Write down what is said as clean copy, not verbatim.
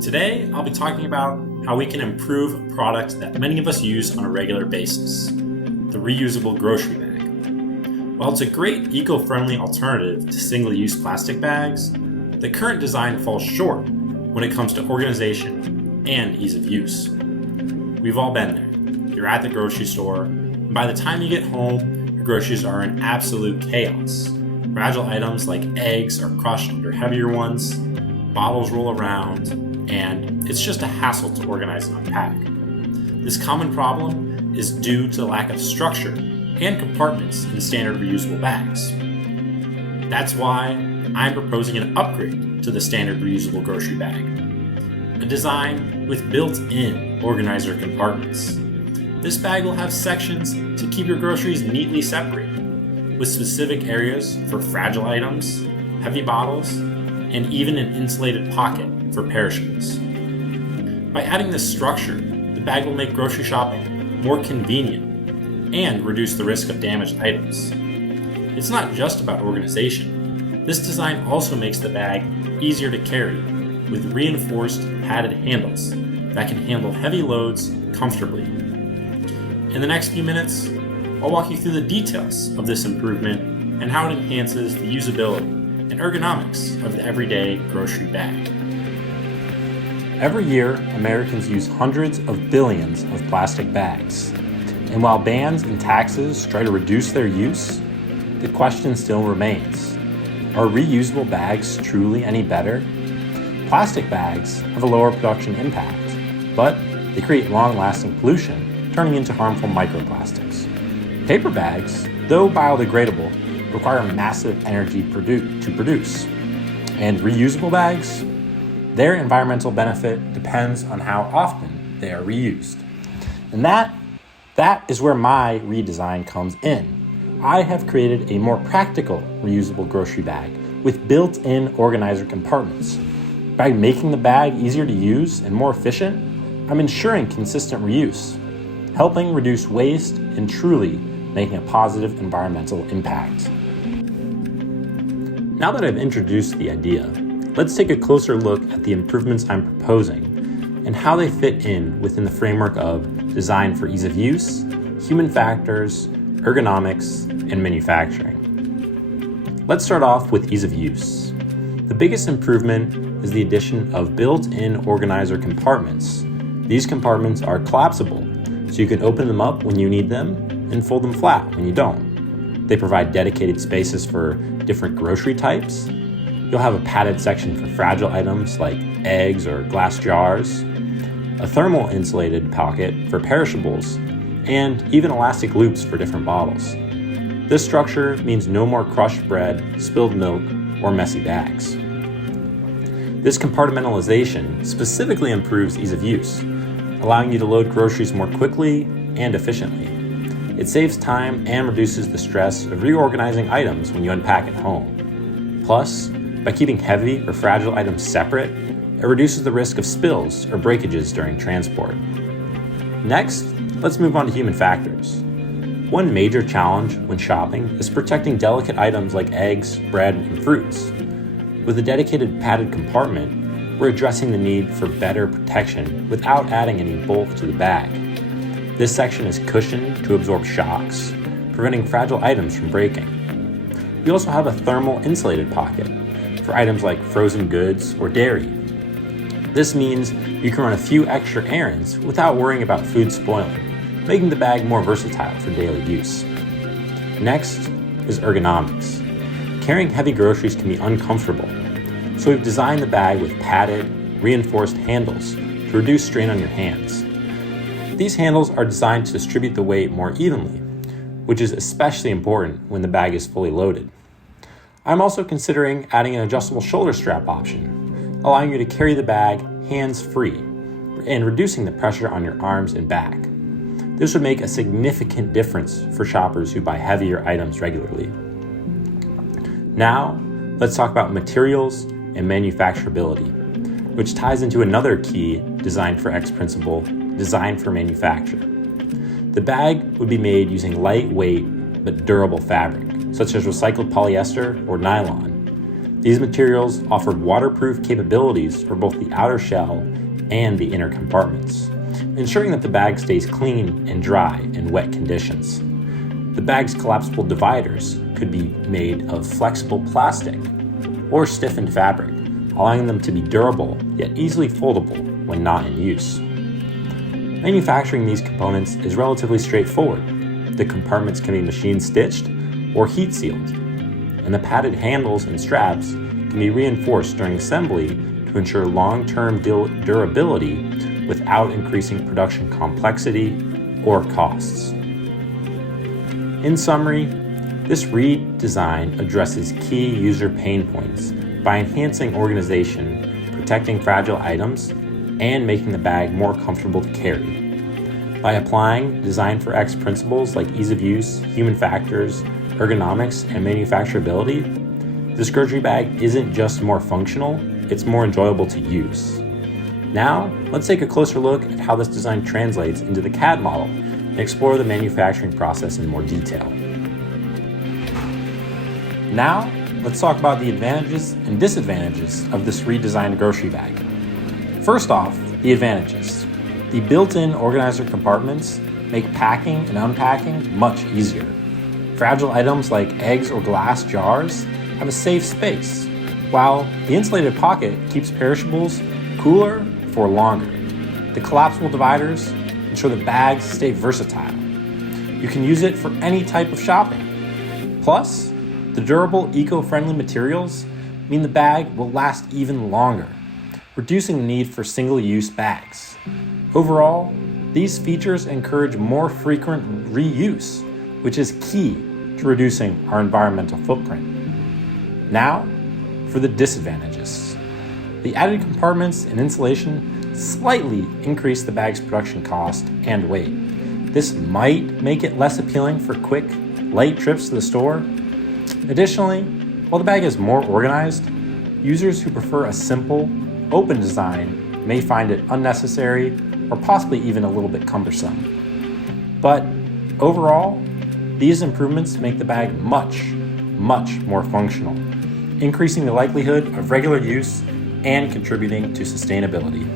Today, I'll be talking about how we can improve a product that many of us use on a regular basis, the reusable grocery bag. While it's a great eco-friendly alternative to single-use plastic bags, the current design falls short when it comes to organization and ease of use. We've all been there. You're at the grocery store, and by the time you get home, your groceries are in absolute chaos. Fragile items like eggs are crushed under heavier ones, bottles roll around, and it's just a hassle to organize and unpack. This common problem is due to the lack of structure and compartments in standard reusable bags. That's why I'm proposing an upgrade to the standard reusable grocery bag, a design with built-in organizer compartments. This bag will have sections to keep your groceries neatly separated, with specific areas for fragile items, heavy bottles, and even an insulated pocket for perishables. By adding this structure, the bag will make grocery shopping more convenient and reduce the risk of damaged items. It's not just about organization. This design also makes the bag easier to carry with reinforced padded handles that can handle heavy loads comfortably. In the next few minutes, I'll walk you through the details of this improvement and how it enhances the usability and ergonomics of the everyday grocery bag. Every year, Americans use hundreds of billions of plastic bags. And while bans and taxes try to reduce their use, the question still remains: are reusable bags truly any better? Plastic bags have a lower production impact, but they create long-lasting pollution, turning into harmful microplastics. Paper bags, though biodegradable, require massive energy to produce. And reusable bags? Their environmental benefit depends on how often they are reused. And that is where my redesign comes in. I have created a more practical reusable grocery bag with built-in organizer compartments. By making the bag easier to use and more efficient, I'm ensuring consistent reuse, helping reduce waste and truly making a positive environmental impact. Now that I've introduced the idea, let's take a closer look at the improvements I'm proposing and how they fit in within the framework of design for ease of use, human factors, ergonomics, and manufacturing. Let's start off with ease of use. The biggest improvement is the addition of built-in organizer compartments. These compartments are collapsible, so you can open them up when you need them and fold them flat when you don't. They provide dedicated spaces for different grocery types. You'll have a padded section for fragile items like eggs or glass jars, a thermal insulated pocket for perishables, and even elastic loops for different bottles. This structure means no more crushed bread, spilled milk, or messy bags. This compartmentalization specifically improves ease of use, allowing you to load groceries more quickly and efficiently. It saves time and reduces the stress of reorganizing items when you unpack at home. Plus, by keeping heavy or fragile items separate, it reduces the risk of spills or breakages during transport. Next, let's move on to human factors. One major challenge when shopping is protecting delicate items like eggs, bread, and fruits. With a dedicated padded compartment, we're addressing the need for better protection without adding any bulk to the bag. This section is cushioned to absorb shocks, preventing fragile items from breaking. We also have a thermal insulated pocket for items like frozen goods or dairy. This means you can run a few extra errands without worrying about food spoiling, making the bag more versatile for daily use. Next is ergonomics. Carrying heavy groceries can be uncomfortable, so we've designed the bag with padded, reinforced handles to reduce strain on your hands. These handles are designed to distribute the weight more evenly, which is especially important when the bag is fully loaded. I'm also considering adding an adjustable shoulder strap option, allowing you to carry the bag hands-free and reducing the pressure on your arms and back. This would make a significant difference for shoppers who buy heavier items regularly. Now, let's talk about materials and manufacturability, which ties into another key design for X principle, design for manufacture. The bag would be made using lightweight but durable fabric, such as recycled polyester or nylon. These materials offer waterproof capabilities for both the outer shell and the inner compartments, ensuring that the bag stays clean and dry in wet conditions. The bag's collapsible dividers could be made of flexible plastic or stiffened fabric, allowing them to be durable yet easily foldable when not in use. Manufacturing these components is relatively straightforward. The compartments can be machine stitched or heat sealed, and the padded handles and straps can be reinforced during assembly to ensure long-term durability without increasing production complexity or costs. In summary, this redesign addresses key user pain points by enhancing organization, protecting fragile items, and making the bag more comfortable to carry. By applying Design for X principles like ease of use, human factors, ergonomics, and manufacturability, this grocery bag isn't just more functional, it's more enjoyable to use. Now, let's take a closer look at how this design translates into the CAD model and explore the manufacturing process in more detail. Now, let's talk about the advantages and disadvantages of this redesigned grocery bag. First off, the advantages. The built-in organizer compartments make packing and unpacking much easier. Fragile items like eggs or glass jars have a safe space, while the insulated pocket keeps perishables cooler for longer. The collapsible dividers ensure the bags stay versatile. You can use it for any type of shopping. Plus, the durable, eco-friendly materials mean the bag will last even longer, reducing the need for single-use bags. Overall, these features encourage more frequent reuse, which is key to reducing our environmental footprint. Now, for the disadvantages. The added compartments and insulation slightly increase the bag's production cost and weight. This might make it less appealing for quick, light trips to the store. Additionally, while the bag is more organized, users who prefer a simple, open design may find it unnecessary or possibly even a little bit cumbersome. But overall, these improvements make the bag much more functional, increasing the likelihood of regular use and contributing to sustainability.